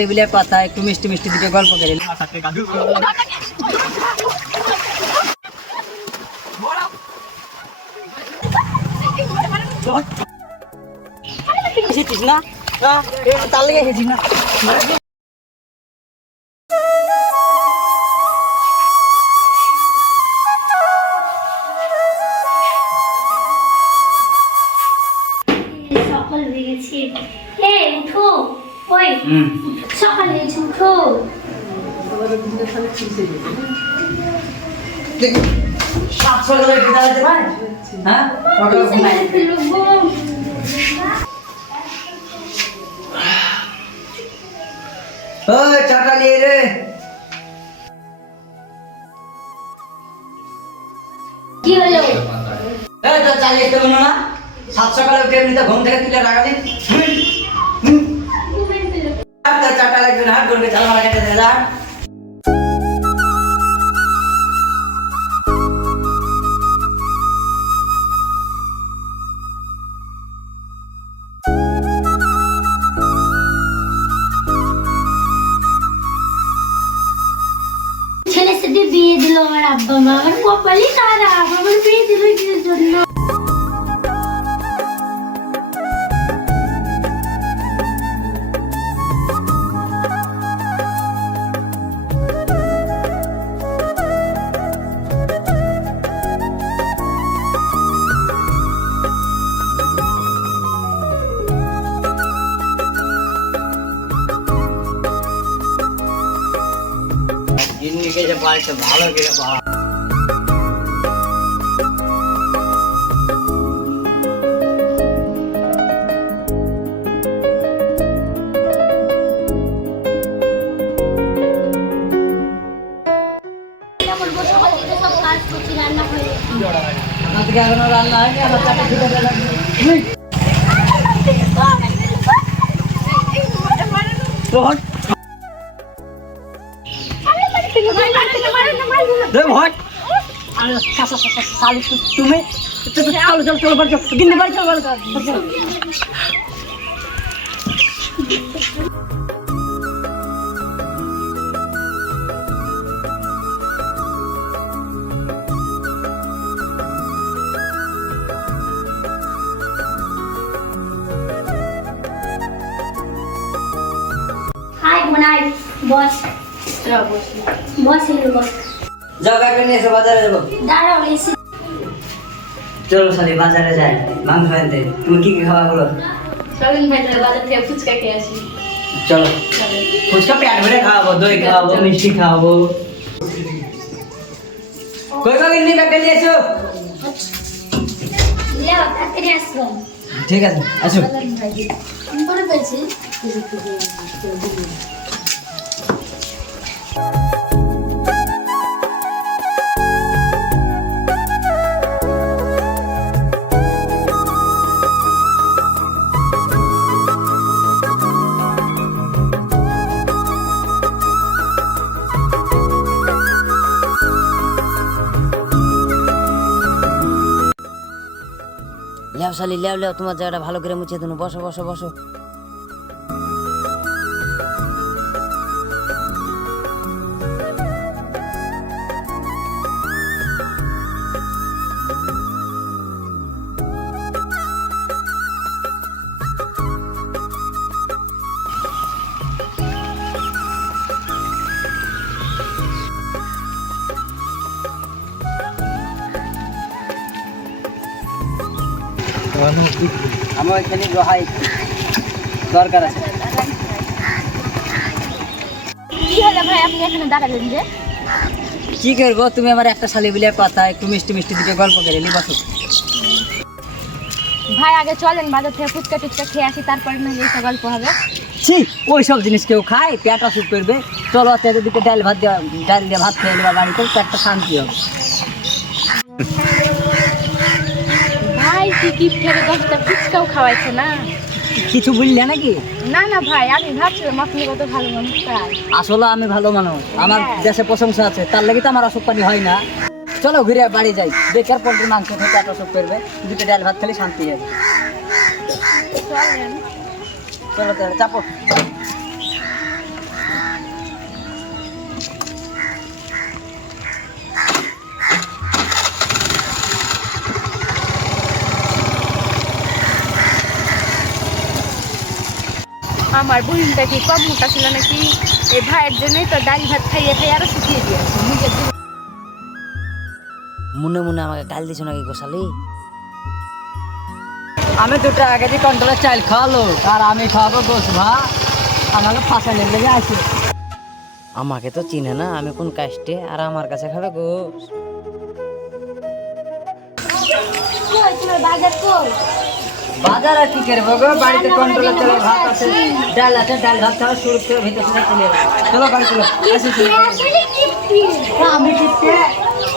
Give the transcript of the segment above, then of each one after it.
লেবুলের পাতা একটু মিষ্টি মিষ্টি দিকে গল্প করে না তার লেগে এসেছিস না সকাল হয়ে গেছে। এই উঠো, ওই সকাল হয়েছে, উঠো। চাটা নিয়ে রে কি হলো? চালিয়ে একটু না 7 সকালে উঠে এমনিতে ঘুম থেকে তুলে রাখা দিন চাটা লাগবে না করবে চাল মারা কেটে দেয় ছেলের সাথে বিয়ে দিল আমার আব্বা মা, আমার কপালই খারাপ, আমার বিয়ে দিল কিসের জন্য? জিন্দিকে যে পাইছে ভালো করে পাওয়া সকাল থেকে সব কাজ করছি, রান্না হয়ে গেছে। আজকে এখনো রান্না হয়নি আমার চাটা খেতে লাগবে তুমি চলো চলো চলো বাড়ি চলো গিন্নি বাড়ি চলো হাই মনাই বস, বস এলো বস। যাও কাকে নিয়ে এসো বাজারে যাবো দাঁড়াও এসে। চলো সালি বাজারে যাই মাংস আনতে তুমি কি কি খাওয়া বলো চলেন ভাই তাহলে বাজার থেকে ফুচকা খেয়ে আসি। চলো ফুচকা পেট ভরে খাওয়াবো দই খাওয়াবো মিষ্টি খাওয়াবো কই কই গিন্নি কাকে নিয়ে এসো লেও তাড়াতাড়ি আসো। ঠিক আছে আসো আমি করে ফেলছি। লেও শালি লেও লেও তোমার জায়গাটা ভালো করে মুছে দিন বসো বসো বসো আমার এখানে রহাই দরকার আছে কি হলো ভাই আপনি এখানে দাঁড়ালেন যে? কি করবো তুমি আমার একটা শালি বিলে পাতা একটু মিষ্টি মিষ্টি দিকে গল্প করে নি বসো ভাই আগে চলেন বাজার থেকে ফুচকা টুচকা খেয়ে আসি, তারপরে না এইসব গল্প হবে। ছি ওই সব জিনিস কেউ খায় পেট অসুখ করবে চলো তেদের দিকে ডাল দিয়ে ভাত খেয়ে নেবা বাড়িতে পেটটা শান্তি হবে ভাই কি গিফট থেকে 10টা ফুচকাও খাওয়াইছে না? কিছু বুঝলে নাকি না না ভাই আমি ভাবছিলাম আপনি কত ভালো মানুষ তাই। আসলে আমি ভালো মানুষ আমার দেশে প্রশংসা আছে তার লাগি তো আমার অসুখ পানি হয় না চলো ঘুরে বাড়ি যাই বেকার পোল্ট্রি মাংস খেতে এত অসুখ করবে দুটো ডাল ভাত খেলে শান্তি হবে চলেন। চলো তাহলে চাপো আমার বোনটা কি কম মোটা ছিল নাকি? এই ভাইয়ের জন্যই তো ডাল ভাত খাইয়ে খাইয়ে আরো শুকিয়ে দিয়েছে নিজের জীবন। মনে মনে আমাকে গাল দিছো নাকি গোসালি? আমি দুটো আগে দিয়ে কন্ট্রোলের চাল খাওয়ালো আর আমি খাওয়াবো গোস ভাত। আমাকে ফাঁসা লেগে আছে। আমাকে তো চিনে না আমি কোন কাস্টে, আর আমার কাছে খাবে গোস। কই তোমার বাজার কই? বাজার আর কি করবো গো, বাড়িতে কন্ট্রোলের চালের ভাত আছে, ডাল আছে, ডাল ভাত খাওয়া শুরু করে ভিতরে চলে চলে যাবে। চলো বাড়ি চলো। আসি চলো। আসলে কিপটি আমি কিপটে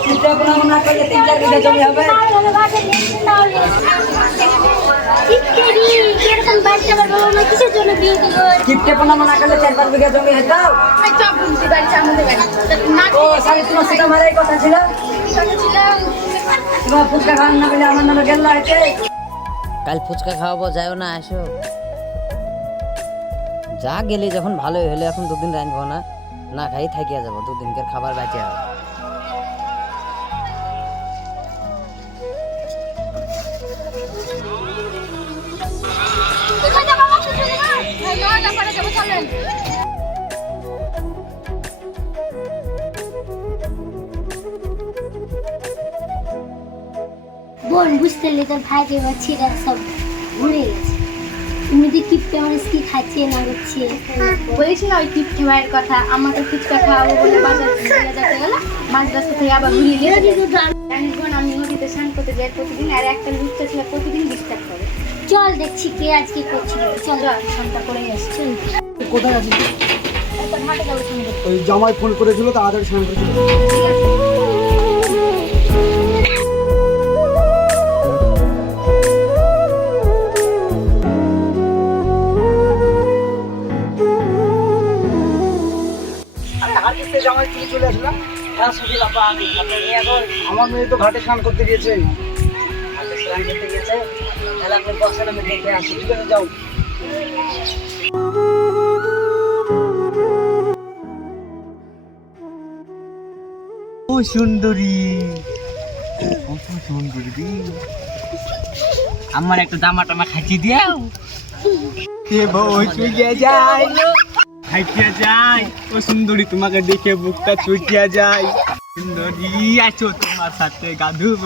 কিপটে কোনো মনে করলে 3-4 বিঘা জমি হবে। ভালো বাজার নিতে তাহলে কিপটি এরকম বাচ্চা বাবা মা কিসের জন্য বিয়ে দিল? কিপটে কোনো মনে করলে 4-5 বিঘা জমি হতো। এই চপ বুঝতে পারছি আমাদের বাড়ি না ও সারি তোমার সাথে আমার এই কথা ছিল। ছিলাম। তোমার ফুচকা খাওয়ার না বলে আমার নামে গেল্লা হয়েছে। কাল ফুচকা খাওয়াবো, যাও না আসো। যা গেলে যখন ভালোই হলে এখন 2 দিন রাঁধবো না, না খাই থাকিয়া যাবো, 2 দিনকার খাবার বাঁচে হবে। বোন বুঝতে পারলি তোর ভাই যে ছিঁড়া সব ঘুরে গেছে। এমনিতে কিপটে আমার কি খাচ্ছে না করছে। বলিস না ওই কিপটি ভাইয়ের কথা, আমাকে ফুচকা খাওয়াবো বলে বাজার চলে যেতে গেল, মাঝ রাস্তা থেকে আবার ঘুরিয়ে নিয়ে জানিস বোন, আমি নদীতে স্নান করতে যাই প্রতিদিন, আর একটা লুচ্চা ছিল প্রতিদিন ডিস্টার্ব করে। চল দেখছি কে আজকে করছিল। চল চল স্নানটা করে নিয়ে আসছি। কোথায় আছিস? একটা ঘাটে যাবো সঙ্গে। ওই জামাই ফোন করেছিল, তাড়াতাড়ি স্নান করেছিল। ঠিক আছে। জামাই তুমি চলে আসলাম। হ্যাঁ সুখী বাবা, আমি আপনি নিয়ে এখন আমার মেয়ে তো ঘাটে স্নান করতে গিয়েছে। হাতে স্নান করতে গেছে, তাহলে আপনি বক্সের আমি দেখে আসি। ঠিক আছে, যাও। ও সুন্দরী, কত সুন্দরী। আমার একটা জামা টামা খাইছি দিয়ে কে বউ চুইয়া যায়, খাইয়া যায়। ও সুন্দরী, তোমাকে দেখে বুকটা ছুটিয়া যায়। সুন্দরী আছো, তোমার সাথে গাধুব।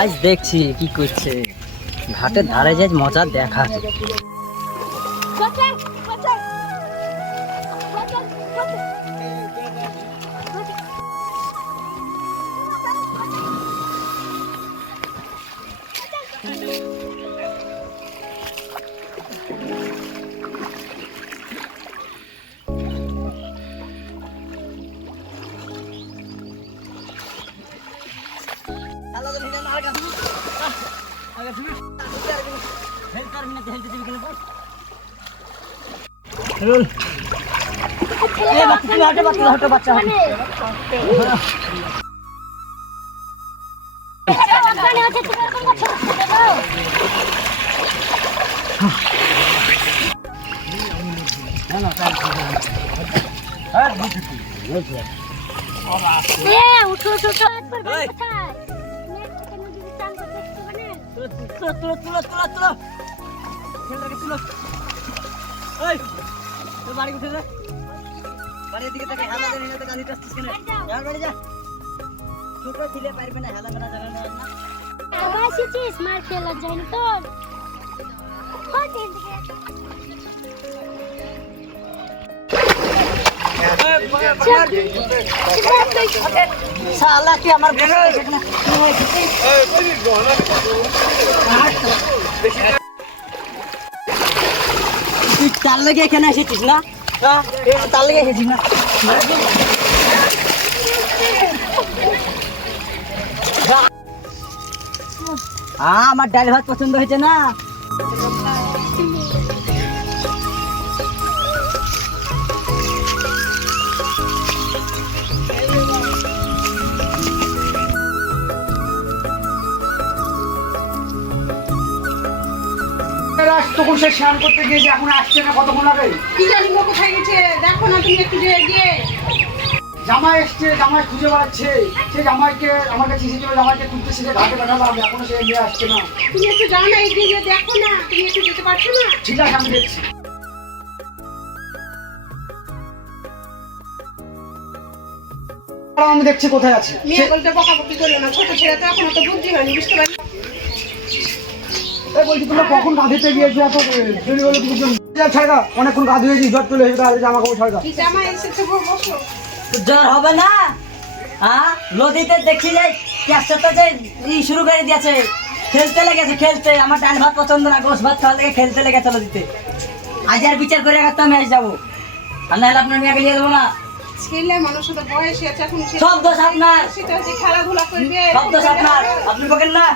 আজ দেখছি কি করছে, ঘাটের ধারে যাই মজা দেখা। উঠো উঠো উঠো, একবার বাড়ি কোথায়? নদীতে চান করতে এসেছো মানে? আবার এসেছিস, মার খেয়ে লজ্জা হয়নি তোর? ওঠ এদিকে। শালা কি আমার তুই তার লেগে এখানে এসেছিস না? তার লেগে এসেছিস না? আমার ডাল ভাত পছন্দ হয়েছে না? তখন সে যে স্নান করতে গিয়েছে এখন আসছে না, কতক্ষণ লাগে? কি জানি গো কোথায় গেছে, দেখো না তুমি একটু যে গিয়ে। জামাই এসছে, জামাই খুঁজে বেড়াচ্ছে, সে জামাইকে আমার কাছে এসেছিল, জামাইকে খুঁজতে সে ঘাটে পাঠালাম, এখনো সে নিয়ে আসছে না। তুমি একটু যাও না, এগিয়ে গিয়ে দেখো না, তুমি একটু যেতে পারছো না? ঠিক আছে আমি দেখছি। আমি দেখছি কোথায় আছে। মেয়ে বলতে বকাবকি করলো না, ছোট ছেলে তো এখনো তো বুদ্ধি হয়নি, বুঝতে পারি। বলছি তোমরা কখন গা ধুতে গিয়েছো, এত দেরি হলো দুজন? ছাড়গা, অনেকক্ষণ গা ধুয়েছি, জ্বর চলে এসে জামা কাপড় ছাড়গা। কি জামাই এসেছে গো, বসো। জ্বর হবে না? হ্যাঁ, নদীতে দেখছি যে ক্যাপচারটা যে শুরু করে দিয়েছে, খেলতে লেগেছে, খেলতে। আমার ডাল ভাত পছন্দ না, গোস ভাত খাওয়া লেগে খেলতে লেগেছে নদীতে। আজ আর বিচার করে গেছে আমি আজ যাবো, আর নাহলে আপনার মেয়েকে নিয়ে যাবো না। ছেলে মানুষের তো বয়স আছে, এখন ছেলে সব দোষ আপনার, সেটা হচ্ছে খেলাধুলা করবে। সব দোষ আপনার, আপনি বকেন না।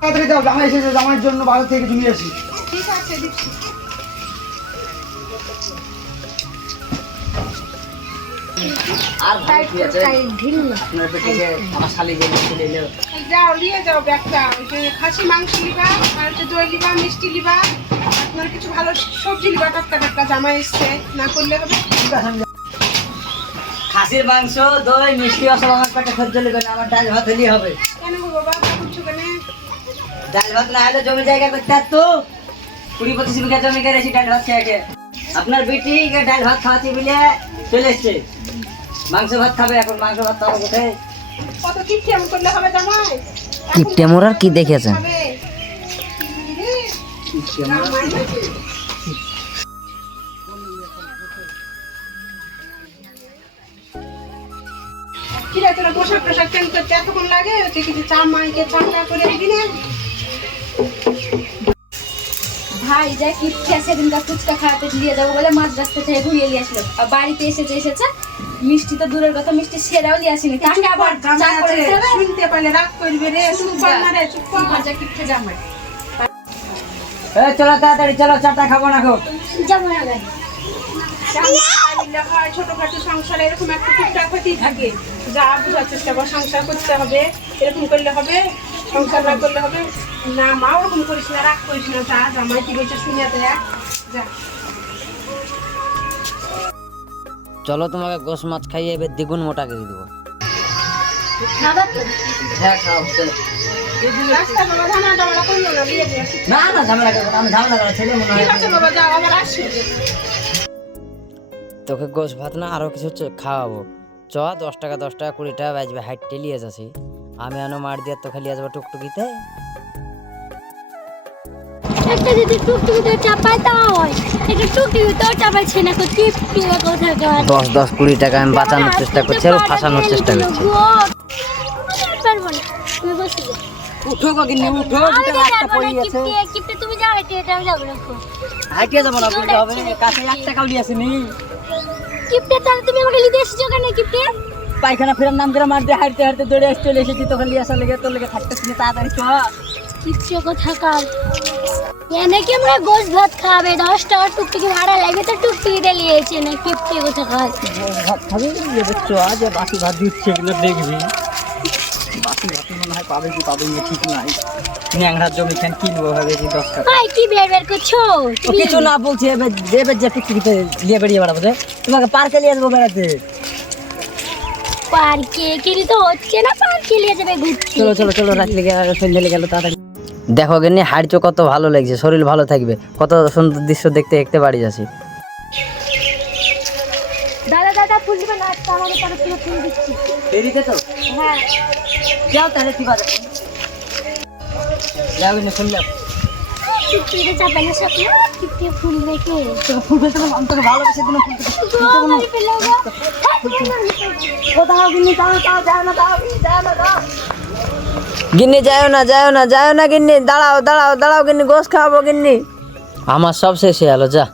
তাড়াতাড়ি যাও, জামাই এসেছে, জামাইয়ের জন্য বাইরে থেকে কিছু নিয়ে আসি। ঠিক আছে, দিচ্ছি। আর ভাই কি আছে আপনার পেটে যে আমার শালি যে চলে এলো। যাও, নিয়ে যাও ব্যাগটা। ওই যে খাসি মাংস লিবা, আর হচ্ছে দই লিবা, মিষ্টি লিবা, আপনার কিছু ভালো সবজি লিবা, টাটকা টাটকা। জামাই এসছে, না করলে হবে? ঠিক আছে, আমি খাসির মাংস, দই, মিষ্টি সব আমার পেটে খরচ লেগে না, আমার ডাল ভাত হলেই হবে। কেন গো বাবা, তা করছো কেন? ডাল ভাত না হলে জমি জায়গা করতে আর তো 20-25 বিঘা জমি করেছি ডাল ভাত খেয়ে। আপনার বেটি ডাল ভাত খাওয়াচ্ছি বলে চলে এসছে, মাংস ভাত খাবে। এখন মাংস ভাত খাবো কোথায়? কত কিপটি এমন করলে হবে জামাই? কিপটে মোরার কি দেখেছেন? হবে। কি রে, তোরা পোশাক টোশাক চেঞ্জ করতে এতক্ষণ লাগে? হচ্ছে কিছু জামাইকে চামড়া করে দিবি না? ভাই যা কিপটা সেদিনকার ফুচকা খাওয়াতে নিয়ে যাবো বলে মাছ রাস্তা থেকে ঘুরিয়ে নিয়ে আসলো, আর বাড়িতে এসেছে মিষ্টি তো দূরের কথা, মিষ্টি সেরাও নিয়ে আসেনি, তাকে আবার চা করে দিতে হবে। শুনতে পারলে রাগ করবে রে, চুপ কর না রে, চুপ কর। যা কিপটা জামাই। চলো তাড়াতাড়ি চলো, চাটা খাবো না গো। যাবো না গাড়ি। হয় ছোটখাটো সংসারে এরকম একটা টুকটাক হতেই থাকে। যা বোঝার চেষ্টা কর, সংসার করতে হবে, এরকম করলে হবে, সংসার না করলে হবে না। মা ওরকম করিস না, রাগ করিস না। যা, জামাই কি বলছে শুনে দেখ, যা। চলো তোমাকে গোস মাছ খাইয়ে এবার দ্বিগুণ মোটা করে দেবো। খাবার তো হ্যাঁ খাও, চলো। রাস্তা বাবা ঝামেলা টামেলা করলো না, বিয়ে দিয়ে আসি। না না ঝামেলা করবো না, আমি ঝামেলা করা ছেলে মনে হয়। ঠিক আছে বাবা, যাও, আবার আসি। তোকে গোস ভাত না আরো কিছু খাওয়াবো। চ 10 টাকা 20 টাকা বাজবে, হাইট টেলিয়ে যাচ্ছি আমি। আনো মার দিয়ে তো খালি আসবো টুকটুকিতে। একটা যদি টুকটুকিতে চাপাই তাও হয়, এটা টুকটুকিতে চাপাইছে না, কিপটি কথা কয়। 10-20 টাকা আমি বাঁচানোর চেষ্টা করছি আর ফাঁসানোর চেষ্টা করছি। পারবো না, তুমি বসে যাও। উঠো গিনি উঠো, আমি দুটো তো রাস্তা যাবো পড়ে না, গেছে। কিপটি তুমি যাও, এটা আমি যাবো না। হাইটে যাবো না, বলতে হবে কাছে 1 টাকাও নিয়ে আসিনি। কিপটি তাহলে তুমি আমাকে লিখে এসেছো কেন? কিপটি পায়খানা ফেরার নাম করে মারতে হাঁটতে হাঁটতে দৌড়ে এসে চলে এসেছি, তোকে নিয়ে আসার লেগে তোর লেগে থাকতেছি না। তাড়াতাড়ি চ। কিপটি কথা কার এনে কি আমরা গোস ভাত খাবে? 10 টাকা টুকটুকি ভাড়া লাগবে, তো টুকটুকিতে নিয়েছে না। কিপটি কথা কার ভাত খাবি এবার চ, যে বাসি ভাত দিচ্ছে এগুলো দেখবি। বাসি ভাত মনে হয় পাবে কি পাবে না ঠিক নাই। ন্যাংরার জমি খান কিনবো ভেবেছি 10 টাকা। ভাই কি বের করছো? ও কিছু না বলছি, এবার যে পিকনিকে নিয়ে বেরিয়ে বেড়াবো রে, তোমাকে পার্কে নিয়ে আসবো বেড়াতে। পার্কে কিনি তো হচ্ছে না, পার্কে নিয়ে যাবে ঘুরতে। চলো চলো চলো, রাত লেগে সন্ধ্যে লেগে গেল, তাড়াতাড়ি। দেখো গেনি হাঁটছো কত ভালো লাগছে, শরীর ভালো থাকবে, কত সুন্দর দৃশ্য দেখতে দেখতে বাড়ি যাচ্ছি। দাদা ফুল দিবে না, আমাদের তরফ থেকে ফুল দিচ্ছি। দেরিতে তো হ্যাঁ যাও তাহলে, ঠিক আছে যাও না শুনলে কিপটিতে চাপাই না সাথে, কিপটি ফুল রেখে ফুল ফেলতে আমি তোকে ভালোবেসে দিলাম। গোমারি পেলে গো। কোথাও গিন্নি যাও যাও যাও না, যাও যাও না, যাও গিন্নি, যাও না যাও না যাও না গিন্নি, দাঁড়াও দাঁড়াও দাঁড়াও গিন্নি, গোস খাওয়াবো গিন্নি। আমার সব শেষ হয়ে গেল, যা।